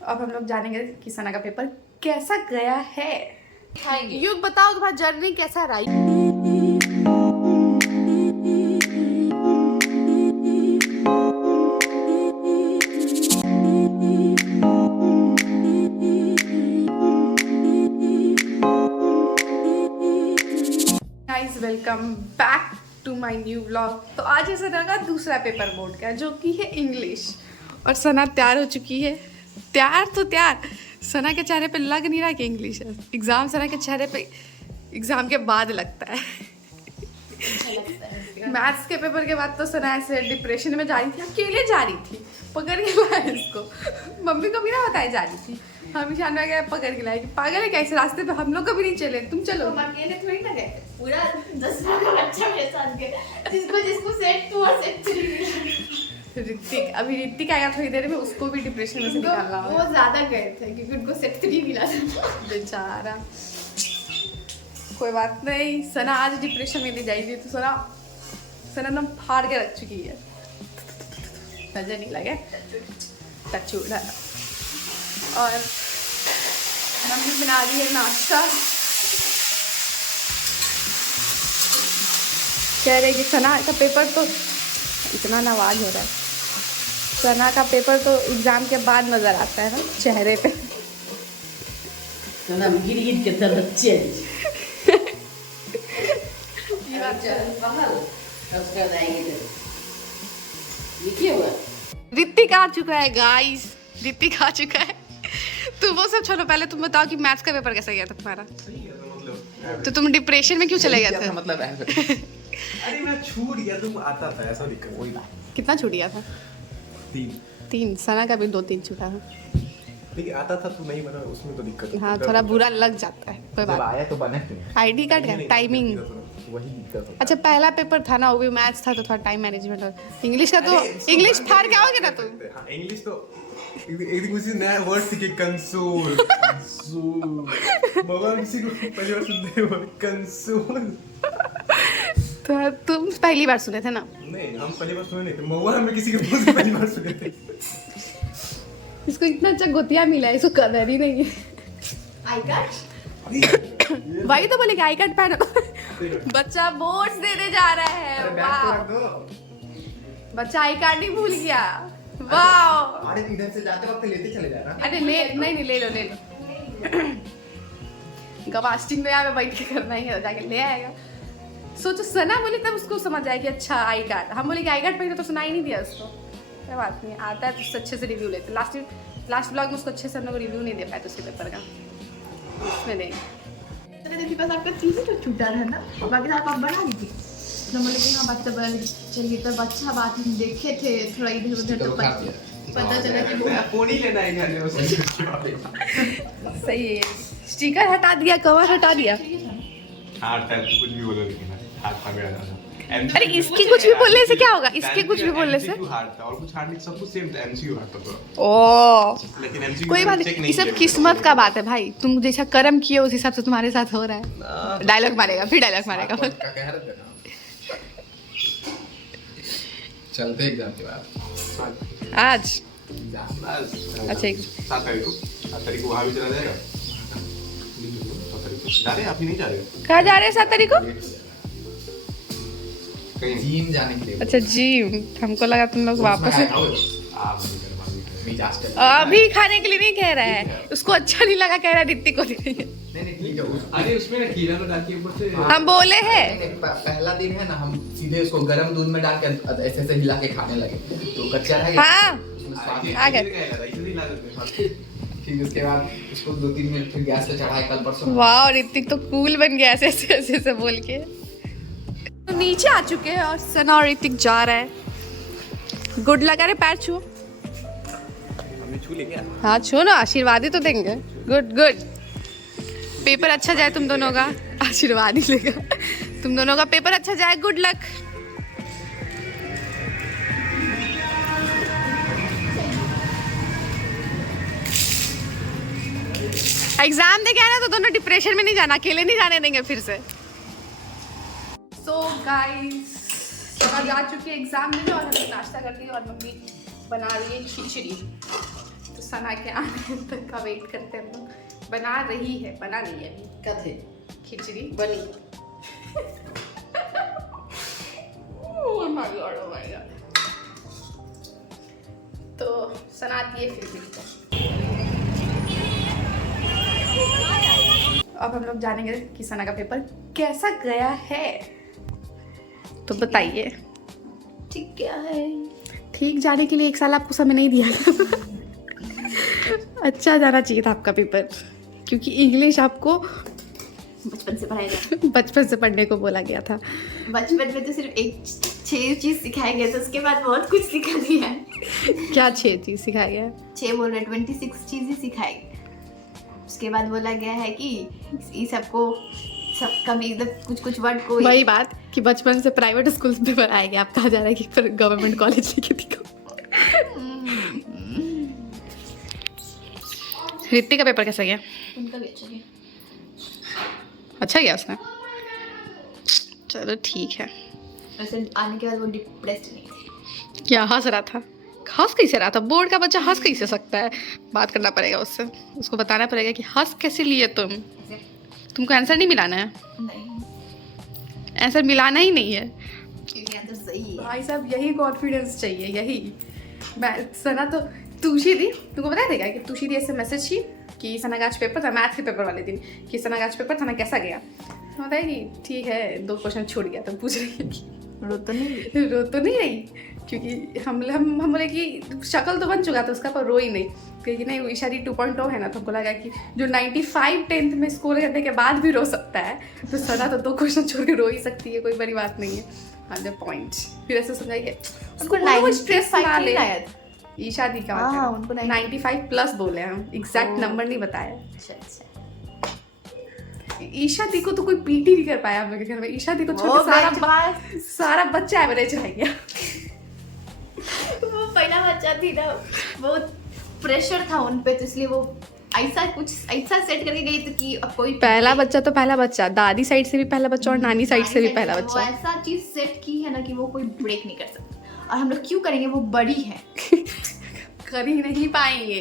अब हम लोग जानेंगे कि सना का पेपर कैसा गया है। खाएंगे। युग बताओ तुम्हारा जर्नी कैसा रहा। Guys welcome back to my new vlog. तो आज है सना का दूसरा पेपर बोर्ड का जो कि है इंग्लिश, और सना तैयार हो चुकी है। तैयार तो तैयार, सना के चेहरे पे लग नहीं रहा कि इंग्लिश है। एग्जाम सना के चेहरे पे एग्जाम के बाद लगता है। मैथ्स के पेपर के बाद तो सना ऐसे डिप्रेशन में जा रही थी, अकेले जा रही थी, पकड़ के लाया इसको। मम्मी को भी ना बताया जा रही थी, हम ईशान में गए पकड़ के लाए कि पागल है क्या, इस रास्ते पे हम लोग कभी नहीं चले, तुम चलो। तुम अकेले थोड़ी ना गए, पूरा 10 का बच्चा मेरे साथ गया, जिसको सेट 2 और सेट 3 ऋतिक, अभी ऋतिक आएगा थोड़ी देर में, उसको भी डिप्रेशन में से निकालना वो होगा। ज्यादा गए थे क्योंकि उनको सेट 3 मिला था। बेचारा, कोई बात नहीं, सना आज डिप्रेशन में नहीं जाएगी। तो सना एकदम फाड़ के रख चुकी है, नजर नहीं लगे टचूड़ा। और मम्मी बना रही है नाश्ता, कह रही कि सना का पेपर तो इतना आवाज हो रहा है, सना का पेपर तो एग्जाम के बाद नजर आता है ना चेहरे पे। सना गिर के तरह चेंज ऋतिक आ चुका है गाइस, ऋतिक आ चुका है। तो वो सब छोड़ो, पहले तुम बताओ कि मैथ्स का पेपर कैसा गया था तुम्हारा। तो तुम डिप्रेशन में क्यों चले गए थे? मतलब ऐसे अरे मैं छूट गया, तुम आता था, ऐसा दिक्कत वही था। कितना छूट गया था? 3। सना का भी 2-3 छूटा था। लेकिन आता था तो नहीं बना, उसमें तो दिक्कत हाँ, थोड़ा बुरा लग जाता है, कोई जब बात। आया तो बना क्यों? आईडी कार्ड का टाइमिंग, वही दिक्कत होता है। अच्छा पहला पेपर था ना, वो भी मैथ्स था, तो थोड़ा टाइम मैनेजमेंट और इंग्लिश का तो इंग्लिश फाड़ के आओगे ना तुम। हाँ, इंग्लिश तो एक किसी नया वर्ड सीखे, कंसोल। बाबा किसी को पहली बार सुनते हो कंसोल। तो तुम पहली बार सुने थे ना? नहीं, हम पहली बार सुने नहीं थे, महुआ हमें किसी के मुंह से पहली बार सुने थे। इसको इतना अच्छा गोतिया मिला है, इसको कदर ही नहीं है। आई कार्ड वही तो बोले कि आई कार्ड पहनो। बच्चा बोर्ड्स देने जा रहा है, वाह। बच्चा आई कार्ड नहीं भूल गया, वाह। अरे इधर से जाते वक्त लेते चले जाना। अरे ले नहीं, ले लो। गवास्टिंग तो यहाँ पे बैठ के करना ही है, जाके ले आएगा। सोचो सना बोली तब उसको समझ आया कि अच्छा आई कार्ड, हम बोले कि आई कार्ड पहले तो सुना ही नहीं दिया उसको। कोई बात नहीं, आता है तो उससे अच्छे से रिव्यू लेते। लास्ट ब्लॉग में उसको अच्छे से हम लोग रिव्यू नहीं दे पाए उसके पेपर का, उसमें नहीं। मेरे पास आपका 3 ही तो छूटा था ना, बाकी आप बना ली थी। तो बोले कि हाँ बच्चा बना, चलिए तो अच्छा बात हम देखे थे, थोड़ा इधर उधर तो पता चला कि वो फोन ही लेना है घर में उसे। सही है, स्टिकर हटा दिया, कवर हटा दिया। हाँ कुछ भी बोलो, लेकिन हाथ था मेरा ज्यादा। अरे इसकी कुछ भी बोलने से क्या होगा, इसके कुछ भी बोलने से। हार्ड था और कुछ हार्ड नहीं, सब कुछ सेम था। एमसीक्यू हार्ड था थोड़ा, ओ लेकिन एमसीक्यू कोई बात नहीं, ये सब किस्मत का बात है भाई। तुम जैसा कर्म किए उस हिसाब से तुम्हारे साथ हो रहा है। डायलॉग मारेगा, फिर डायलॉग मारेगा। चलते एग्जाम के बाद आज अच्छा 7 तारीख को, 7 तारीख को वहाँ भी चला जाएगा। 7 तारीख को जा रहे हैं, आप ही नहीं जा रहे हो? कहाँ जा रहे हैं 7 तारीख को? कहीं जिम जाने के लिए। अच्छा जिम, हमको लगा तुम लोग वापस। आप अभी खाने के लिए नहीं कह रहा है, उसको अच्छा नहीं लगा, कह रहा है ऋतिक को नहीं। नहीं ठीक है अरे उसमें ना कीड़ा तो डाल के ऊपर से। हम बोले हैं पहला दिन है ना, हम सीधे उसको गर्म दूध में डाल के ऐसे ऐसे हिला के खाने लगे, तो कच्चा रह गया। हाँ उसमें स्वाद आ गए। फिर उसके बाद उसको 2-3 मिनट फिर गैस पे चढ़ाए कल परसों। वाह, ऋतिक तो कूल बन गया ऐसे ऐसे बोल के। तो नीचे आ चुके हैं और सना और ऋतिक जा रहा है। गुड लगा रे, पैर छुओ। हमने छू ले क्या? हाँ छो ना, आशीर्वाद ही तो देंगे। गुड गुड, पेपर अच्छा जाए तुम दोनों का, आशीर्वाद ही लेगा। तुम दोनों का पेपर अच्छा जाए, गुड लक। एग्जाम दे के आना तो दोनों डिप्रेशन में नहीं जाना, अकेले नहीं जाने देंगे फिर से। सो गाइस, सब जा चुके एग्जाम में और हम नाश्ता करते हैं और मम्मी बना रही है खिचड़ी। तो सना के आने तक का वेट करते हैं हम लोग। बना रही है, बना नहीं है अभी कथे खिचड़ी बनी। Oh my God, oh my God. तो सना आती है फिर मिलते हैं। अब हम लोग जानेंगे कि सना का पेपर कैसा गया है। तो बताइए। ठीक क्या है? ठीक जाने के लिए 1 साल आपको समय नहीं दिया अच्छा जाना चाहिए था आपका पेपर, क्योंकि इंग्लिश आपको बचपन से पढ़ाया गया। बचपन से पढ़ने को बोला गया था। बचपन में तो सिर्फ 6 चीज सिखाया गया था, उसके बाद बहुत कुछ सिखा दिया है। क्या 6 चीज सिखाया गया है? 6 बोल रहे 26 चीजें सिखाई। उसके बाद बोला गया है कि ये सबको सबका भी कुछ कुछ वर्ड को वही बात कि बचपन से प्राइवेट स्कूल में पढ़ाया गया, आप कहा जा रहा है कि फिर गवर्नमेंट कॉलेज लेके दिखाओ। ऋतिक का पेपर कैसा गया? उनका भी अच्छा गया। अच्छा गया उसका? चलो ठीक है। वैसे आने के बाद वो डिप्रेस्ड नहीं थे। क्या हंस रहा था? हंस कैसे रहा था? बोर्ड का बच्चा हंस कैसे सकता है? बात करना पड़ेगा उससे, उसको बताना पड़ेगा कि हंस कैसे लिए तुम। तुमको आंसर नहीं मिलाना है? नहीं, आंसर मिलाना ही नहीं है क्योंकि आंसर सही है। भाई साहब, यही कॉन्फिडेंस चाहिए, यही। मैं सना तो तुषी दी, तुमको बताया था क्या कि तुषी दी ऐसे मैसेज की कि सना का आज पेपर था, मैथ्स के पेपर वाले दिन, कि सना का आज पेपर था ना, कैसा गया? तो बताया कि ठीक है, 2 क्वेश्चन छूट गया। तो पूछ रही है कि रो तो नहीं रही, क्योंकि हम बोले कि शक्ल तो बन चुका था उसका, पर रोई नहीं, क्योंकि नहीं ईशारी 2.0 है ना, तो हमको लगा कि जो 95 10th में स्कोर करने के बाद भी रो सकता है, तो सना तो 2 क्वेश्चन छोड़ के रो ही सकती है, कोई बड़ी बात नहीं है। हाँ, जब पॉइंट फिर ऐसे समझाइए उनको स्ट्रेस ना ले। ईशा दी का हाँ, उनको 95 प्लस बोले हम, एग्जैक्ट नंबर नहीं बताया। अच्छा अच्छा। ईशा दी को तो कोई पीटी नहीं कर पाया हम लोग के घर में। ईशा दी को छोड़ के सारा बच्चा एवरेज रह गया। वो पहला बच्चा थी ना, वो प्रेशर था उन पे, तो इसलिए वो ऐसा सेट करके गई थी कि अब कोई पहला बच्चा तो पहला बच्चा, दादी साइड से भी पहला बच्चा और नानी साइड से भी पहला वो बच्चा। ऐसा चीज सेट की है ना कि वो कोई ब्रेक नहीं कर सकता। और हम लोग क्यों करेंगे, वो बड़ी है। कर ही नहीं पाएंगे,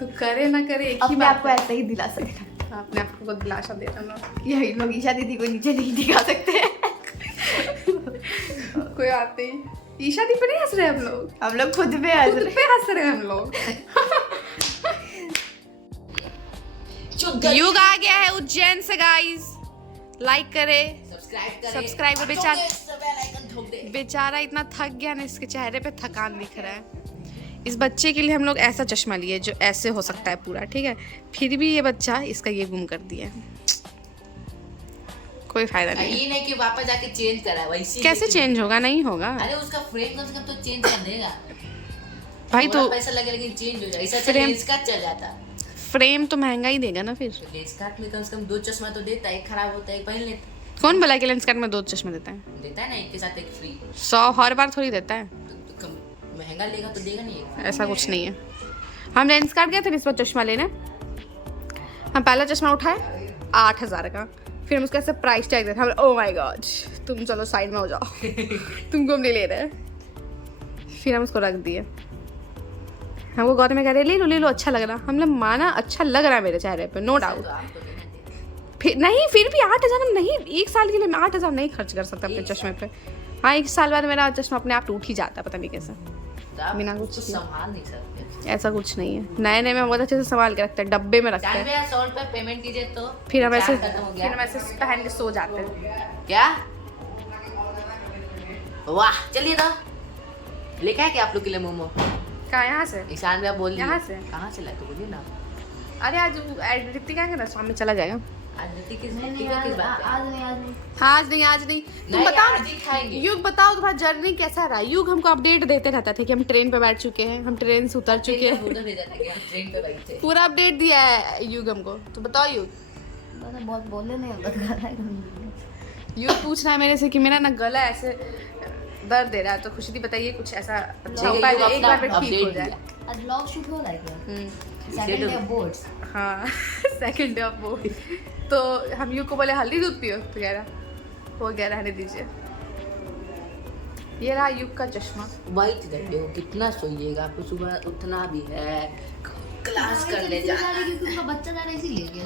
तो करे ना करे एक ही अपने बात आप को ऐसा ही दिला सकते हैं। अपने आप को दिलासा दे रहा हूँ। यही लोग ईशा दीदी को नीचे नहीं दिखा सकते। कोई बात नहीं, ईशा दी पे नहीं हंस रहे हम लोग खुद पे हंस खुद रहे। पे हंस रहे हम लोग। युग आ गया है उज्जैन से गाइस, लाइक करे, सब्सक्राइब बेचारा इतना थक गया ना, इसके चेहरे पे थकान दिख रहा है। इस बच्चे के लिए हम लोग ऐसा चश्मा लिए जो ऐसे हो सकता है पूरा, ठीक है, फिर भी ये बच्चा इसका ये गुम कर दिया। कोई फायदा नहीं है। ये नहीं कि वापस जाके चेंज करा, वैसे कैसे चेंज होगा? नहीं होगा। अरे उसका फ्रेम कम से कम तो चेंज कर देगा भाई तो पैसा लगे, लेकिन चेंज हो जाए। ऐसा फ्रेम- लेंस कार्ड चल जाता, फ्रेम तो महंगा ही देगा ना फिर। लेंस कार्ड में कम से कम 2 चश्मा तो देता है, एक खराब होता है, एक पहन लेता कौन बोला कि लेंस कार्ड में 2 चश्मे देता है? देता है ना, एक के साथ एक फ्री। 100 हर बार थोड़ी देता है, तो कम महंगा लेगा तो देगा नहीं एक। ऐसा कुछ नहीं है। हम लेंस कार्ड गए थे इस बार चश्मा लेने, हम पहला चश्मा उठाए 8000 का, फिर हम उसका ऐसे प्राइस टैग देते, हम ओ माय गॉड तुम चलो साइड में हो जाओ तुमको हम नहीं ले रहे। फिर हम उसको रख दिए। हमको गौतम में कह रहे ले लो अच्छा लग रहा, हमने माना अच्छा लग रहा है मेरे चेहरे पे, नो डाउट। तो आपको देना चाहिए। फिर नहीं, फिर भी 8000 हम नहीं, 1 साल के लिए मैं 8000 नहीं खर्च कर सकता अपने चश्मे पे। हाँ, 1 साल बाद मेरा चश्मा अपने आप टूट ही जाता है, पता नहीं कैसे। तो आप बिना कुछ उसको किए। संभाल नहीं सकते। ऐसा कुछ नहीं है, नए में बहुत अच्छे से संभाल के रखते हैं, डब्बे में रखते हैं। 100 रुपये पेमेंट कीजिए तो फिर हम ऐसे चार्ज खत्म हो फिर गया। हम ऐसे पहन के सो जाते हैं। क्या? वाह, चलिए तो लेके आए क्या आप लोग के लिए मोमो? कहाँ? यहाँ से? ईशान भैया बोल यहाँ से? कहाँ से लाए तो बोलिए ना। अरे आज ऋतिक आएगा ना, शाम में चला जाएगा। आज ऋतिक किस बात पे? आज नहीं आज नहीं तुम नहीं, बताओ, आज ही खाएंगे। युग बताओ तुम्हारा जर्नी कैसा रहा? युग हमको अपडेट देते रहता था कि हम ट्रेन पे बैठ चुके हैं, हम ट्रेन से उतर चुके हैं, फोटो भेजा था कि हम ट्रेन पे बैठे थे। पूरा अपडेट दिया है युग हमको। तो बताओ युग, बहुत बोले नहीं बता रहा है। युग पूछ रहा है मेरे से कि मेरा ना गला ऐसे दर्द दे रहा है, तो खुशी दी बताइए कुछ ऐसा अच्छा उपाय जो एक बार में ठीक हो जाए। आज व्लॉग शूट हो रहा है क्या? Second day of boards. हाँ सेकंड डे ऑफ बोर्ड। तो हम युग को बोले हल्दी दूध पियो, तो कह रहा हो गया रहने दीजिए। ये रहा युग का चश्मा। वाइट देखो कितना सोइएगा, आपको सुबह उठना भी है, क्लास करने जाना है। क्योंकि उसका बच्चा जा रहा है इसीलिए क्या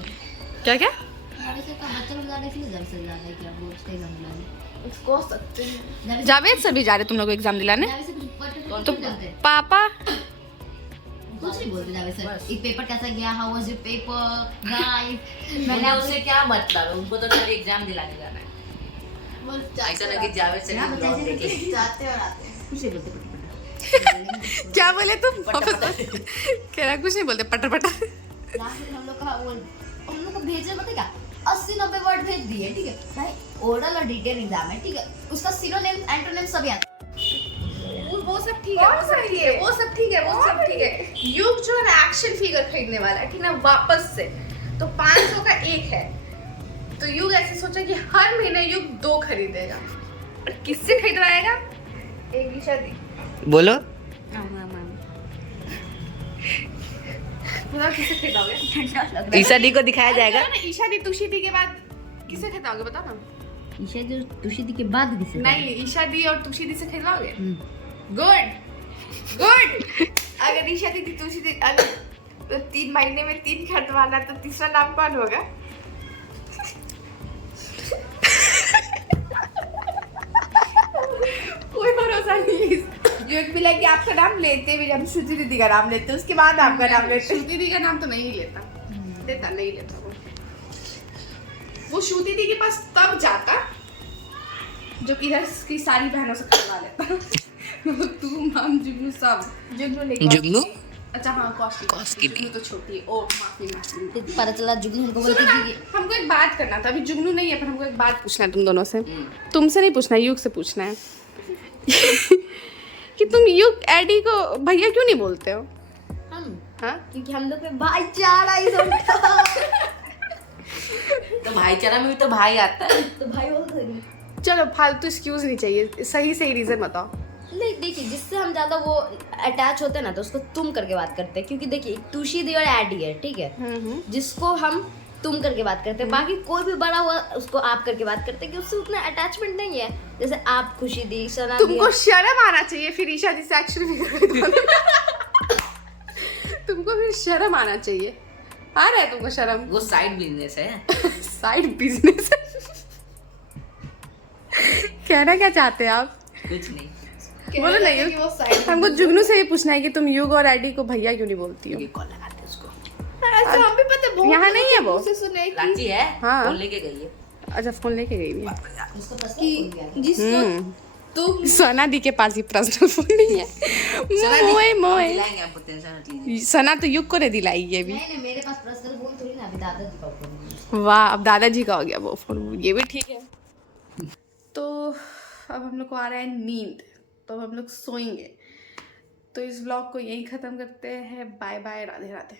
क्या क्या? हमारे से का बच्चा लोग जा रहा है इसलिए जब से जा रहा है क्या वो उसका एग्जाम दिलाने उसको सकते हैं। जावेद सर भी जा रहे तुम लोग को एग्जाम दिलाने? जावे से कुछ पर्टिकुलर तो बोलते हैं पापा कुछ नहीं बोलते जावे सर ये पेपर कैसा गया, how was your paper guys मैंने उससे क्या मतलब है, उनको तो खाली एग्जाम दिलाने जाना है। ऐसा ना कि जावेद से ब्लॉग देखे। जाते और आते हैं कुछ नहीं बोलते क्या बोले तुम? कह रहा कुछ नहीं बोलते, पटर पटर। लास्ट में हम लोग को भेजे पता क्या 80-90 वर्ड भेज दिए, ठीक है भाई, ओरल और डिटेल एग्जाम है, ठीक है, उसका सिनोनिम एंटोनिम सब याद। वो सब ठीक है, वो सब ठीक है, वो सब ठीक है, वो सब ठीक है। युग जो है ना एक्शन फिगर खरीदने वाला है, ठीक ना, वापस से तो 500 का एक है, तो युग ऐसे सोचा कि हर महीने युग 2 खरीदेगा। और किससे खरीदवाएगा? एक ईशा दी। बोलो। बताओ किससे खरीदोगे? ईशा दी को दिखाया जाएगा। ईशा दी तुशी दी के बाद किससे खरीदोगे बताओ ना? ईशा जो तुषी के बाद किसे नहीं, ईशा दी और तुशी दी से खरीदवाओगे? Good good. अगर ईशा दी तुशी दी अगर तो 3 महीने में 3 खरीदवाना, तो तीसरा नाम कौन होगा? कोई भरोसा नहीं है। युग भी लगे आपका नाम लेते भी, जब श्रुति दीदी का नाम लेते उसके बाद आपका नाम लेते। श्रुति दीदी का नाम तो नहीं लेता, नहीं लेता वो श्रुति दीदी के पास तब जाता जो कि इधर की सारी बहनों से करवा लेता। तू माम जुगनू सब जुगनू लेके जुगनू? अच्छा हाँ, कॉस्टली जुगनू तो छोटी है। ओ माफी। पता चला जुगनू हमको बोलती थी कि हमको एक बात करना था, अभी जुगनू नहीं है पर हमको एक बात पूछना है तुम दोनों से। तुमसे नहीं पूछना है, युग से पूछना है। कि तुम युग एडी को भैया क्यों नहीं बोलते हो? हम हाँ, क्योंकि हम लोग में भाईचारा ही होता तो भाईचारा में भी तो भाई आता है। तो भाई बोलते नहीं। चलो फालतू एक्सक्यूज नहीं चाहिए, सही सही रीजन बताओ। नहीं देखिए, जिससे हम ज्यादा वो अटैच होते हैं ना तो उसको तुम करके बात करते हैं, क्योंकि देखिए तुशी दी और एडी है, ठीक है, जिसको हम तुम करके बात करते हैं, बाकी कोई भी बड़ा हुआ उसको आप करके बात करते हैं कि उससे उतना अटैचमेंट नहीं है। जैसे आप खुशी दी, सना दी, तुमको शर्म आना चाहिए फिर ईशा जी से एक्चुअली। तुमको फिर शर्म आना चाहिए। आ रहा है तुमको शर्म? वो साइड बिजनेस है। Side business. कहना क्या चाहते हैं आप? कुछ नहीं, बोलो ना युग। हमको जुगनू से ये पूछना है कि तुम युग और एडी को भैया क्यों नहीं बोलती हो? ये कॉल लगाते हैं उसको। ऐसा हम भी पता बहुत यहाँ नहीं है वो। से सुने कि रांची है, हाँ। फोन लेके गई है। अच्छा, फोन लेके गई है। उसको पसंद जिसको तुम सना दी के पास ही पर्सनल फोन नहीं है। मोए मोए दिलाएंगे आपको, टेंशन मत लीजिए। सना तो युग को नहीं दिलाई है अभी। नहीं मेरे पास पर्सनल फोन थोड़ी ना, अभी दादाजी का फोन है। वाह, अब दादाजी का हो गया वो फोन, ये भी ठीक है। तो अब हम लोग को आ रहा है नींद, तो अब हम लोग सोएंगे। तो इस व्लॉग को यहीं ख़त्म करते हैं। Bye bye, Radhe Radhe.